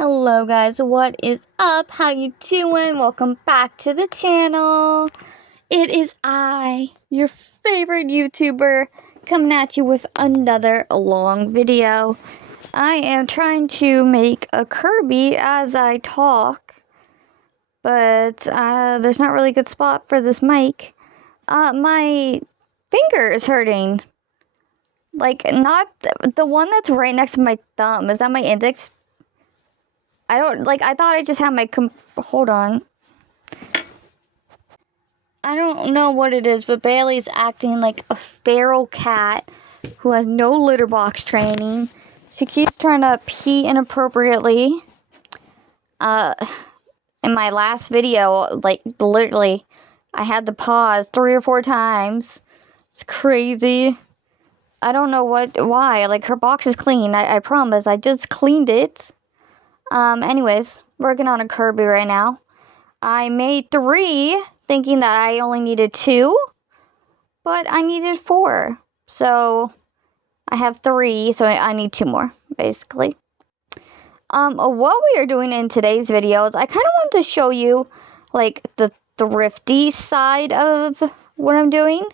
Hello guys, what is up? How you doing? Welcome back to the channel. It is I, your favorite YouTuber, coming at you with another long video. I am trying to make a Kirby as I talk, but there's not really a good spot for this mic. My finger is hurting. Like, not the one that's right next to my thumb. Is that my index? I thought I just had my, hold on. I don't know what it is, but Bailey's acting like a feral cat who has no litter box training. She keeps trying to pee inappropriately. In my last video, literally, I had to pause 3 or 4 times. It's crazy. I don't know why. Like, her box is clean. I promise. I just cleaned it. Anyways, working on a Kirby right now. I made 3, thinking that I only needed 2, but I needed 4. So, I have 3, so I need 2 more, basically. What we are doing in today's video is I kind of want to show you, like, the thrifty side of what I'm doing.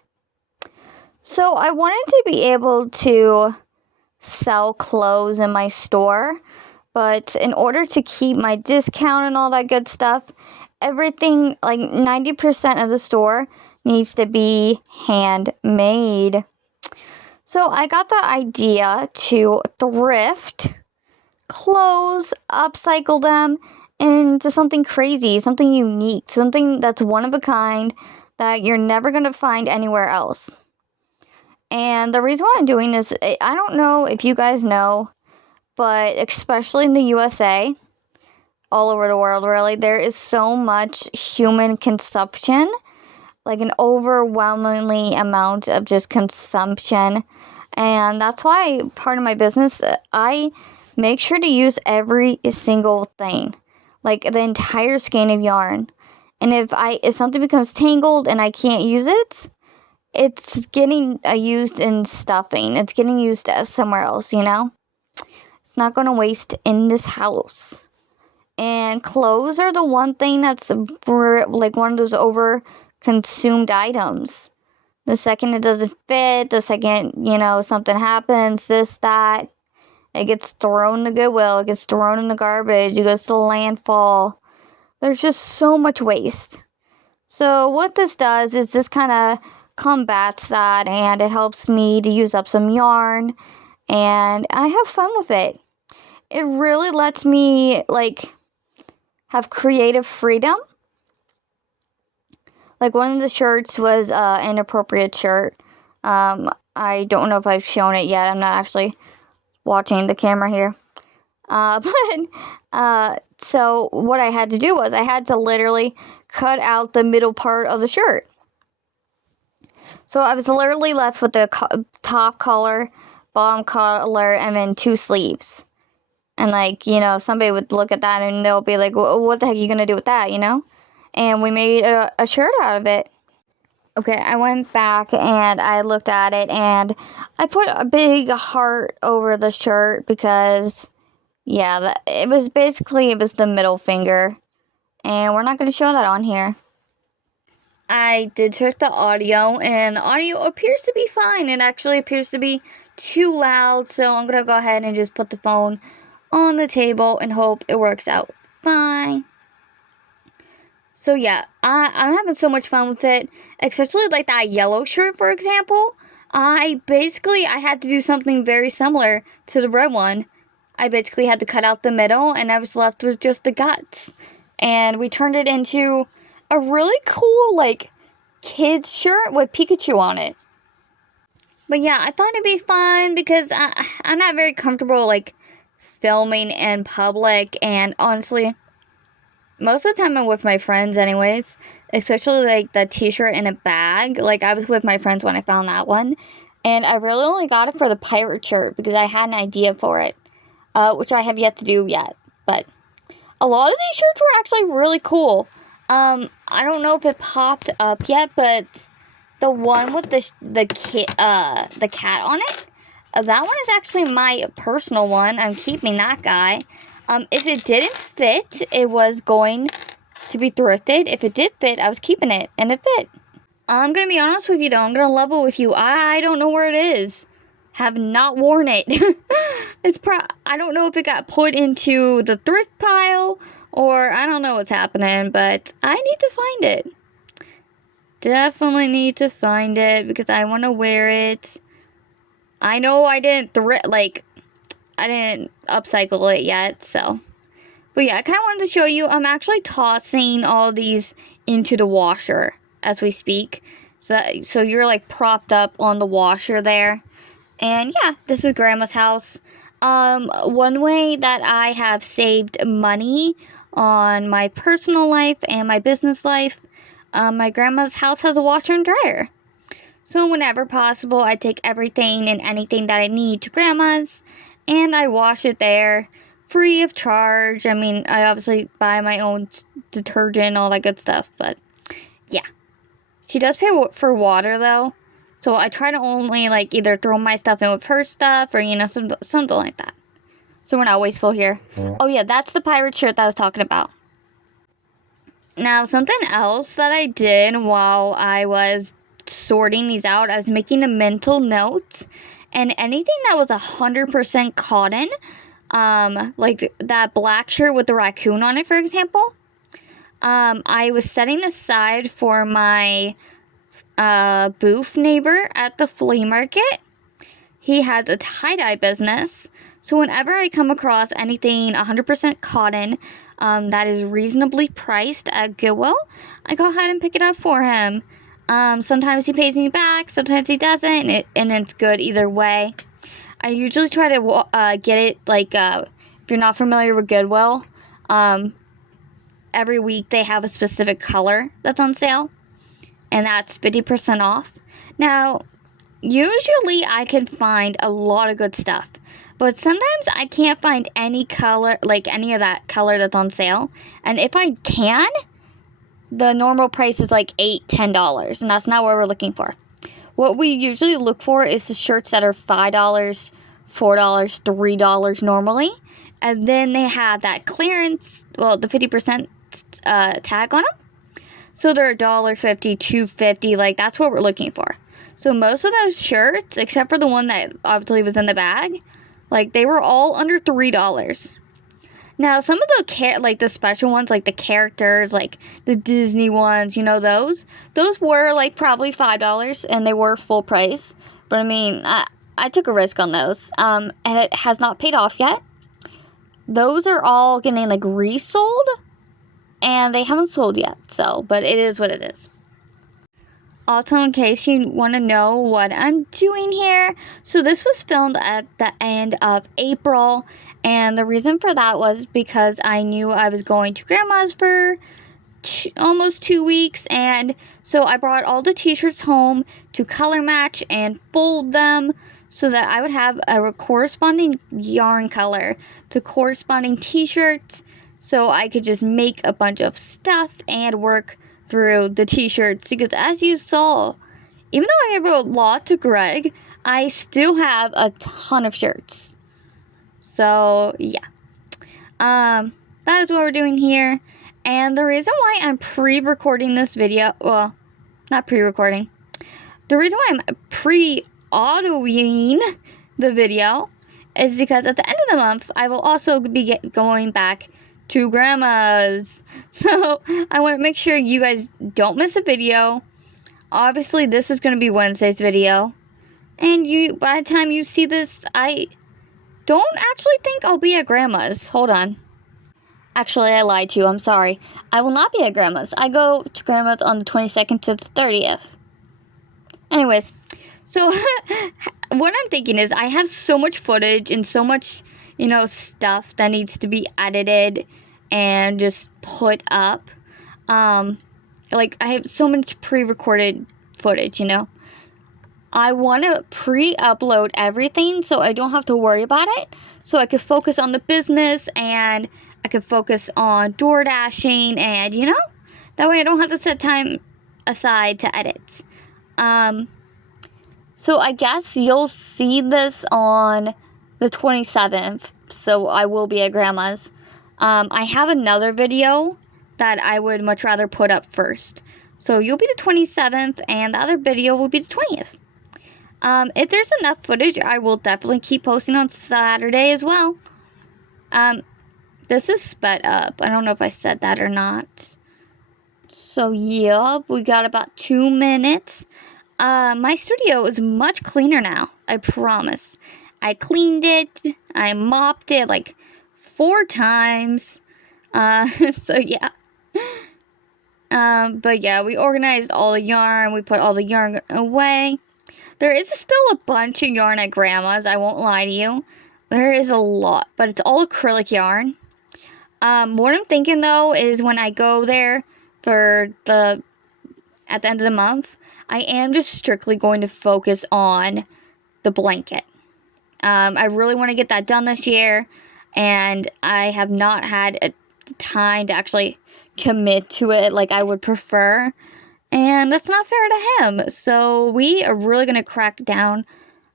So, I wanted to be able to sell clothes in my store. But in order to keep my discount and all that good stuff, everything, like 90% of the store needs to be handmade. So I got the idea to thrift clothes, upcycle them into something crazy, something unique, something that's one of a kind that you're never going to find anywhere else. And the reason why I'm doing this, I don't know if you guys know, but especially in the USA, all over the world really, there is so much human consumption, like an overwhelmingly amount of just consumption. And that's why part of my business, I make sure to use every single thing, like the entire skein of yarn. And if something becomes tangled and I can't use it, it's getting used in stuffing. It's getting used as somewhere else, you know? Not going to waste in this house. And clothes are the one thing that's like one of those over consumed items. The second it doesn't fit, the second, something happens, this, that, it gets thrown to Goodwill, it gets thrown in the garbage, it goes to the landfall. There's just so much waste. So what this does is this kind of combats that, and it helps me to use up some yarn, and I have fun with it. It really lets me, have creative freedom. Like, one of the shirts was an inappropriate shirt. I don't know if I've shown it yet. I'm not actually watching the camera here. So what I had to do was I had to literally cut out the middle part of the shirt. So I was literally left with the top collar, bottom collar, and then 2 sleeves. And, somebody would look at that and they'll be like, well, what the heck are you going to do with that, And we made a shirt out of it. Okay, I went back and I looked at it and I put a big heart over the shirt because, yeah, it was the middle finger. And we're not going to show that on here. I did check the audio, and the audio appears to be fine. It actually appears to be too loud, so I'm going to go ahead and just put the phone on the table and hope it works out fine. So yeah, I'm having so much fun with it, especially like that yellow shirt, for example. I had to do something very similar to the red one. I basically had to cut out the middle, and I was left with just the guts. And we turned it into a really cool, kids shirt with Pikachu on it. But yeah, I thought it'd be fun because I'm not very comfortable, filming in public, and honestly, most of the time I'm with my friends anyways, especially the t-shirt in a bag. I was with my friends when I found that one, and I really only got it for the pirate shirt because I had an idea for it, which I have yet to do yet. But a lot of these shirts were actually really cool. I don't know if it popped up yet, but the one with the cat on it, that one is actually my personal one. I'm keeping that guy. If it didn't fit, it was going to be thrifted. If it did fit, I was keeping it, and it fit. I'm gonna be honest with you though, I'm gonna level with you. I don't know where it is. Have not worn it. I don't know if it got put into the thrift pile, or I don't know what's happening, but I need to find it. Definitely need to find it, because I want to wear it. I know I didn't I didn't upcycle it yet, so. But yeah, I kind of wanted to show you, I'm actually tossing all these into the washer as we speak. So you're like propped up on the washer there. And yeah, this is Grandma's house. One way that I have saved money on my personal life and my business life, my grandma's house has a washer and dryer. So whenever possible, I take everything and anything that I need to Grandma's, and I wash it there, free of charge. I mean, I obviously buy my own detergent, all that good stuff, but yeah. She does pay for water, though, so I try to only, like, either throw my stuff in with her stuff, or, you know, something like that. So we're not wasteful here. Oh yeah, that's the pirate shirt that I was talking about. Now, something else that I did while I was sorting these out, I was making a mental note, and anything that was 100% cotton, like that black shirt with the raccoon on it, for example, I was setting aside for my booth neighbor at the flea market. He has a tie-dye business, so whenever I come across anything 100% cotton that is reasonably priced at Goodwill, I go ahead and pick it up for him. Sometimes he pays me back, sometimes he doesn't, and it's good either way. I usually try to get it, like, if you're not familiar with Goodwill, every week they have a specific color that's on sale, and that's 50% off. Now, usually I can find a lot of good stuff, but sometimes I can't find any color, like any of that color that's on sale, and if I can, the normal price is like $8-10, and that's not what we're looking for. What we usually look for is the shirts that are $5, $4, $3 normally, and then they have that clearance, well, the 50% tag on them. So they're $1.50, $2.50, like that's what we're looking for. So most of those shirts, except for the one that obviously was in the bag, like they were all under $3. Now, some of the special ones, like the characters, like the Disney ones, you know, those were like probably $5, and they were full price. But I mean, I took a risk on those, and it has not paid off yet. Those are all getting like resold, and they haven't sold yet. So, but it is what it is. Also, in case you want to know what I'm doing here, so this was filmed at the end of April, and the reason for that was because I knew I was going to Grandma's for almost 2 weeks, and so I brought all the t-shirts home to color match and fold them so that I would have a corresponding yarn color to corresponding t-shirts, so I could just make a bunch of stuff and work through the t-shirts, because as you saw, even though I gave a lot to Greg, I still have a ton of shirts. So yeah, that is what we're doing here. And the reason why I'm pre-recording this video, well, not pre-recording, the reason why I'm pre-autoing the video is because at the end of the month, I will also be going back to Grandma's. So I want to make sure you guys don't miss a video. Obviously, this is going to be Wednesday's video. And by the time you see this, I don't actually think I'll be at Grandma's. Hold on. Actually, I lied to you. I'm sorry. I will not be at Grandma's. I go to Grandma's on the 22nd to the 30th. Anyways, so what I'm thinking is I have so much footage and so much, you know, stuff that needs to be edited and just put up. Like, I have so much pre-recorded footage, you know. I want to pre-upload everything so I don't have to worry about it. So I could focus on the business, and I could focus on door dashing, and, you know, that way I don't have to set time aside to edit. So I guess you'll see this on the 27th. So I will be at Grandma's. I have another video that I would much rather put up first. So you'll be the 27th, and the other video will be the 20th. If there's enough footage, I will definitely keep posting on Saturday as well. This is sped up. I don't know if I said that or not. So, yeah, we got about 2 minutes. My studio is much cleaner now, I promise. I cleaned it. I mopped it like 4 times. So, yeah. But yeah, we organized all the yarn. We put all the yarn away. There is still a bunch of yarn at Grandma's, I won't lie to you. There is a lot, but it's all acrylic yarn. What I'm thinking, though, is when I go there at the end of the month, I am just strictly going to focus on the blanket. I really want to get that done this year, and I have not had time to actually commit to it like I would prefer. And that's not fair to him. So we are really going to crack down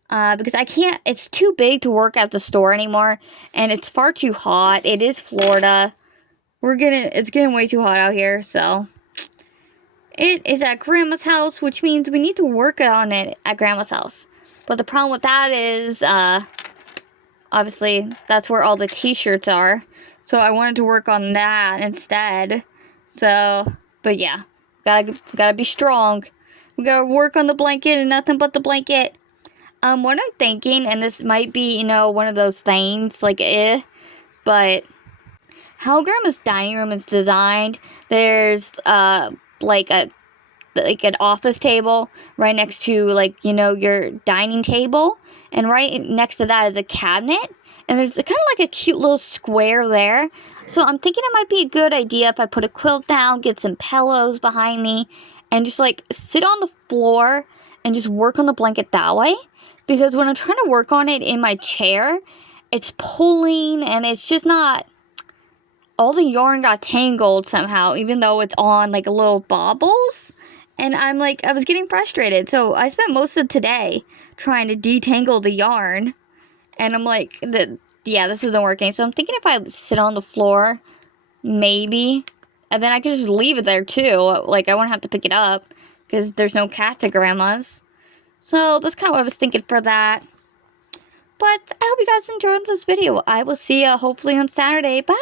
because I can't, it's too big to work at the store anymore. And it's far too hot. It is Florida. It's getting way too hot out here. So it is at Grandma's house, which means we need to work on it at Grandma's house. But the problem with that is, obviously, that's where all the t-shirts are. So I wanted to work on that instead. So, but yeah. Gotta be strong. We gotta work on the blanket and nothing but the blanket. What I'm thinking, and this might be, one of those things, like, but how Grandma's dining room is designed, there's, like an office table right next to, like, your dining table, and right next to that is a cabinet, and there's kind of like a cute little square there. So I'm thinking it might be a good idea if I put a quilt down, get some pillows behind me, and just like sit on the floor and just work on the blanket that way. Because when I'm trying to work on it in my chair, it's pulling and it's just not, all the yarn got tangled somehow, even though it's on like little baubles. And I was getting frustrated. So I spent most of today trying to detangle the yarn. And I'm like, yeah, this isn't working. So I'm thinking if I sit on the floor, maybe, and then I could just leave it there too. Like, I won't have to pick it up because there's no cats at Grandma's. So that's kind of what I was thinking for that. But I hope you guys enjoyed this video. I will see you hopefully on Saturday. Bye!